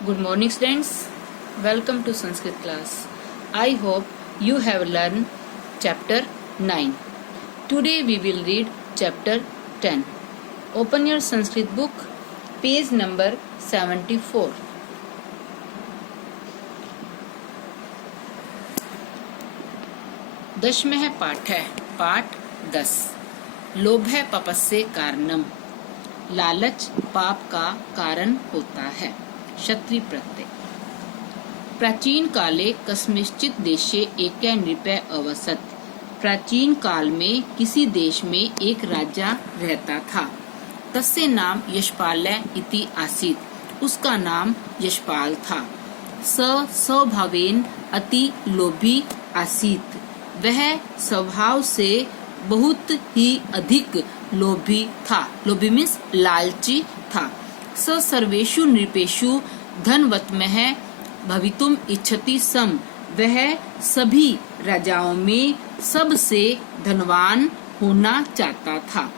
Good morning, students. Welcome to Sanskrit class. I hope you have learned chapter 9. Today we will read chapter 10. Open your Sanskrit book, page number 74. दशमः पाठः पाठ 10. लोभः पापस्य कारणम. लालच पाप का कारण होता है. क्षत्रिय प्रत्यय. प्राचीन काले कस्मिंश्चित् देशे एकः नृपः अवसत्. प्राचीन काल में किसी देश में एक राजा रहता था. तस्य नाम यशपालः इति आसीत्. उसका नाम यशपाल था. स स्वभावेन अति लोभी आसीत्. वह स्वभाव से बहुत ही अधिक लोभी था. लोभी मीन्स लालची था. स सर्वेषु नृपेषु धनवत्मः भवितुम इच्छति सम. वह सभी राजाओं में सबसे धनवान होना चाहता था.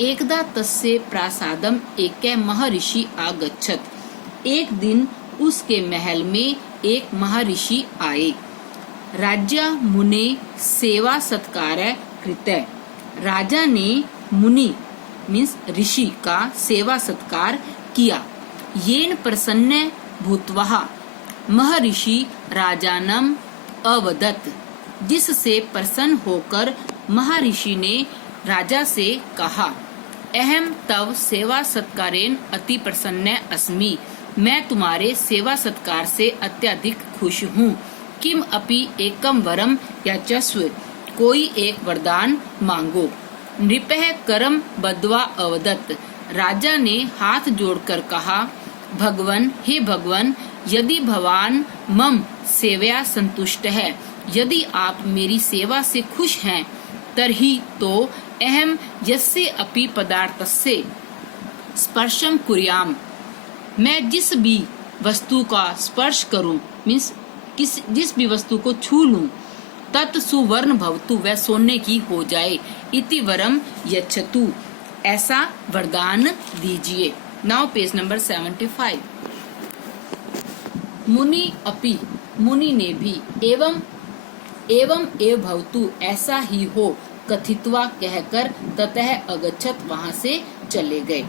एकदा तस्य प्रासादम एकः महर्षि आगच्छत्. एक दिन उसके महल में एक महर्षि आए. राजा मुने सेवा सत्कार कृतः. राजा ने मुनि मीन्स ऋषि का सेवा सत्कार किया. येन प्रसन्न भूत्वा महर्षि राजानम अवदत्. जिससे प्रसन्न होकर महर्षि ने राजा से कहा, अहम तव सेवा सत्कारेण अति प्रसन्न अस्मि. मैं तुम्हारे सेवा सत्कार से अत्यधिक खुश हूँ. किम अपि एकम वरम याचस्व. कोई एक वरदान मांगो. नृपः करम बद्ध्वा अवदत्. राजा ने हाथ जोड़कर कहा, भगवन हे भगवन, यदि भवान मम सेवया संतुष्ट है, यदि आप मेरी सेवा से खुश हैं, तर्हि तो अहम यस्य अपि पदार्थस्य स्पर्शम कुर्याम. मैं जिस भी वस्तु का स्पर्श करूं मीन्स जिस भी वस्तु को छू लूं, तत् सुवर्ण भवतु. वह सोने की हो जाए. इति वरम यच्छतु. ऐसा वरदान दीजिए. Now page number 75. मुनि अपि. मुनि ने भी एवं एव भवतु. ऐसा ही हो कथित्वा कहकर ततः अगच्छत. वहां से चले गए.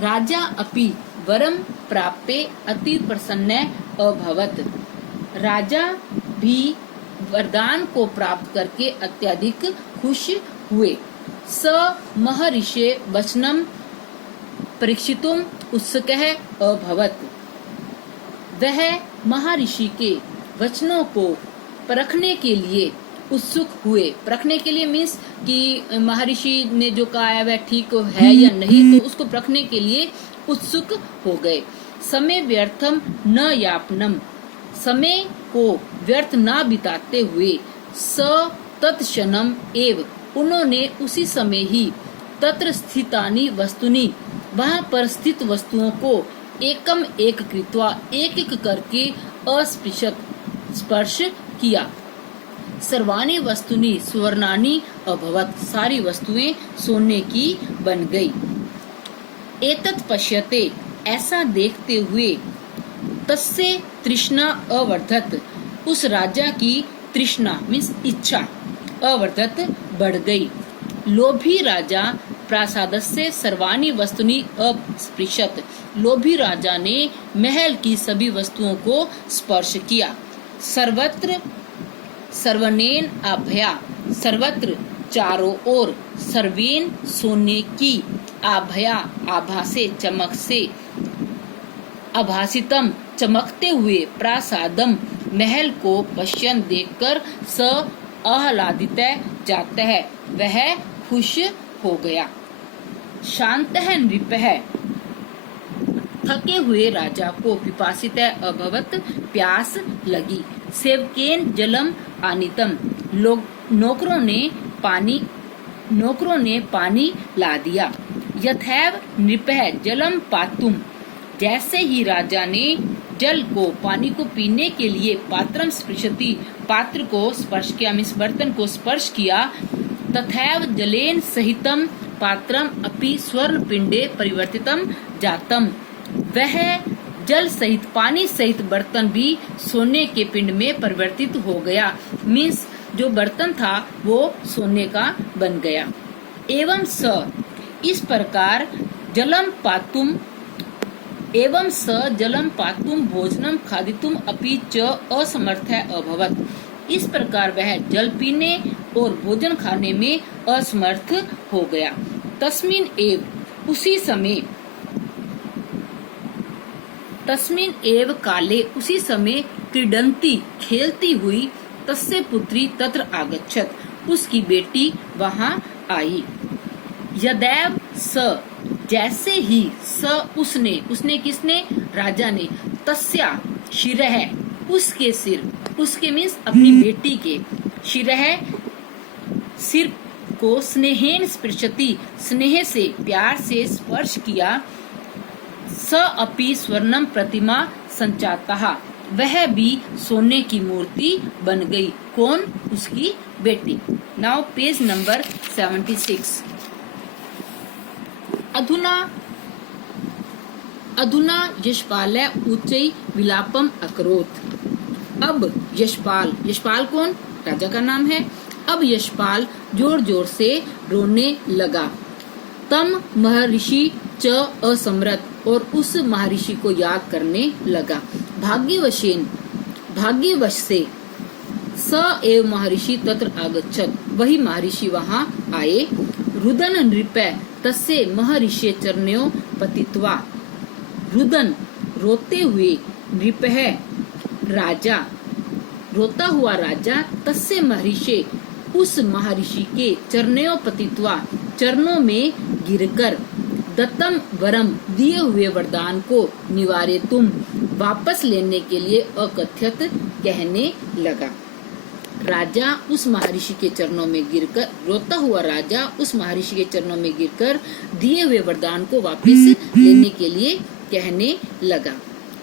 राजा अपि वरम प्राप्ते अति प्रसन्न अभवत. राजा भी वरदान को प्राप्त करके अत्यधिक खुश हुए. स महर्षि वचनम परीक्षितुम उत्सुकः अभवत. वह महर्षि के वचनों को परखने के लिए उत्सुक हुए. परखने के लिए मीन्स कि महर्षि ने जो कहा है वह ठीक है या नहीं, तो उसको परखने के लिए उत्सुक हो गए. समय व्यर्थम न यापनम. समय को व्यर्थ न बिताते हुए स तत्क्षणम एव. उन्होंने उसी समय ही तत्र स्थितानि वस्तुनि. वहां पर स्थित वस्तुओं को एकम एक कृत्वा एक एक करके अस्पृशत स्पर्श किया. सर्वाणि वस्तुनि सुवर्णानि अभवत. सारी वस्तुएं सोने की बन गई. एतत् पश्यते. ऐसा देखते हुए तस्य तृष्णा अवर्धत. उस राजा की तृष्णा मीन्स इच्छा अवर्धत बढ़ गई. लोभी राजा प्रासादस्य सर्वाणि वस्तुनि अस्पृशत. लोभी राजा ने महल की सभी वस्तुओं को स्पर्श किया. सर्वत्र सर्वनेन आभया. सर्वत्र चारों ओर सर्वेन सोने की आभया आभा से चमक से आभासितम चमकते हुए प्रासादम महल को पश्यन देखकर स आह्लादित जाता है. वह खुश हो गया. शांतः नृपः. थके हुए राजा को पिपासित अभवत. प्यास लगी. सेवकेन जलम आनीतम. नौकरों ने पानी ला दिया. यथैव नृपः जलम पातुम. जैसे ही राजा ने जल को पानी को पीने के लिए पात्रम स्पृशति पात्र को स्पर्श किया मीन्स बर्तन को स्पर्श किया. तथैव जलेन सहितम पात्रम अपि स्वर्ण पिंडे परिवर्तितम जातम. वह जल सहित पानी सहित बर्तन भी सोने के पिंड में परिवर्तित हो गया। मीन्स जो बर्तन था वो सोने का बन गया। एवं स इस प्रकार जलम पातुम भोजनम खादितुम अपि च असमर्थः अभवत्। इस प्रकार वह जल पीने और भोजन खाने में असमर्थ हो गया। तस्मिन् एव काले उसी समय क्रीडंती खेलती हुई तस्य पुत्री तत्र आगच्छत उसकी बेटी वहां आई। यदैव स जैसे ही स उसने किसने? राजा ने। तस्या शिरः उसके सिर, उसके मीन्स अपनी बेटी के, शिरः सिर को स्नेहेन स्पृशति स्नेह से प्यार से स्पर्श किया। स अपि स्वर्णम प्रतिमा संचातः वह भी सोने की मूर्ति बन गई। कौन? उसकी बेटी। Now page number 76। अधुना यशपाल उच्चै विलापम अकरोत्। अब यशपाल कौन? राजा का नाम है। अब यशपाल जोर जोर से रोने लगा। तम महर्षि च असमृत और उस महर्षि को याद करने लगा। भाग्यवश से स एव महर्षि तत्र आगच्छत वही महर्षि वहां आए। रुदन नृपः तस्य महर्षि चरणयों पतित्वा। रुदन रोते हुए, नृपः राजा, रोता हुआ राजा, तस्य महर्षि उस महर्षि के चरणयों पतित्वा चरणों में गिरकर, दत्तम वरम दिए हुए वरदान को निवारे तुम वापस लेने के लिए अकथ्यत कहने लगा। राजा उस महर्षि के चरणों में गिरकर, रोता हुआ राजा उस महर्षि के चरणों में गिरकर दिए हुए वरदान को वापस लेने के लिए कहने लगा।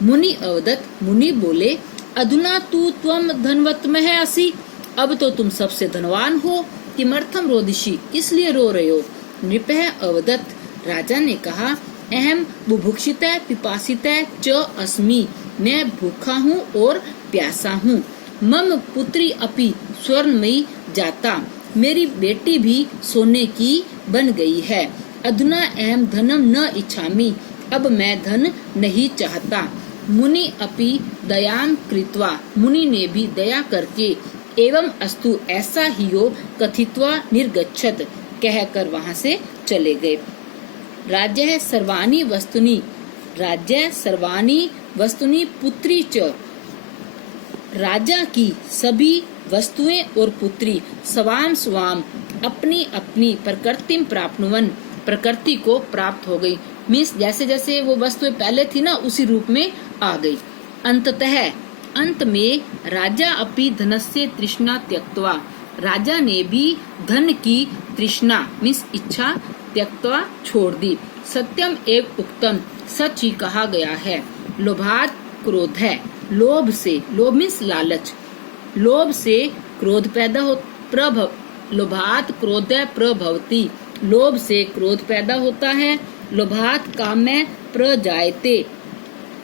मुनि अवदत, मुनि बोले, अधुना तू त्वम धनवत्मः असि। अब तो तुम सबसे धनवान हो। किमर्थम रोदिषि, किस लिए रो रहे हो? नृपः अवदत, राजा ने कहा, अहम बुभुक्षितः पिपासितः च अस्मि। मैं भूखा हूँ और प्यासा हूँ। मम पुत्री अपि स्वर्णमयी जाता। मेरी बेटी भी सोने की बन गई है। अधुना अहम धनम न इच्छामि। अब मैं धन नहीं चाहता। मुनि अपि दयां कृत्वा, मुनि ने भी दया करके, एवं अस्तु ऐसा ही हो कथित्वा निर्गच्छत कहकर वहां से चले गए। राज्य सर्वाणि वस्तुनि पुत्री च। राजा की सभी वस्तुएं और पुत्री स्वाम स्वाम अपनी अपनी प्रकृतिम प्राप्नुवन प्रकृति को प्राप्त हो गई। मीन्स जैसे जैसे वो वस्तुएं पहले थी ना उसी रूप में आ गई। अंततः अंत में राजा अपि धनस्य तृष्णा त्यक्त्वा, राजा ने भी धन की तृष्णा मीन्स इच्छा त्यक्त्वा छोड़ दी। सत्यम एव उक्तम, सच ही कहा गया है। लोभात क्रोध है, लोभ से, लोभ मीन्स लालच, लोभ से क्रोध पैदा हो। लोभात क्रोध प्रभवति, लोभ से क्रोध पैदा होता है। लोभात काम्य प्रजायते,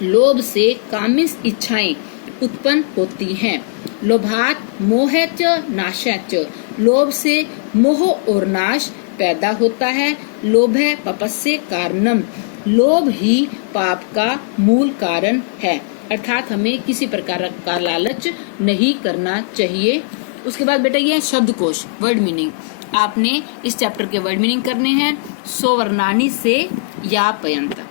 लोभ से कामिस इच्छाएं उत्पन्न होती हैं। लोभात मोह च नाशः च, लोभ से मोह और नाश पैदा होता है। लोभ है पापस्य कारणम, लोभ ही पाप का मूल कारण है। अर्थात हमें किसी प्रकार का लालच नहीं करना चाहिए। उसके बाद बेटा ये शब्दकोश, वर्ड मीनिंग। आपने इस चैप्टर के वर्ड मीनिंग करने हैं। सोवर्णानी से या पर्यंत।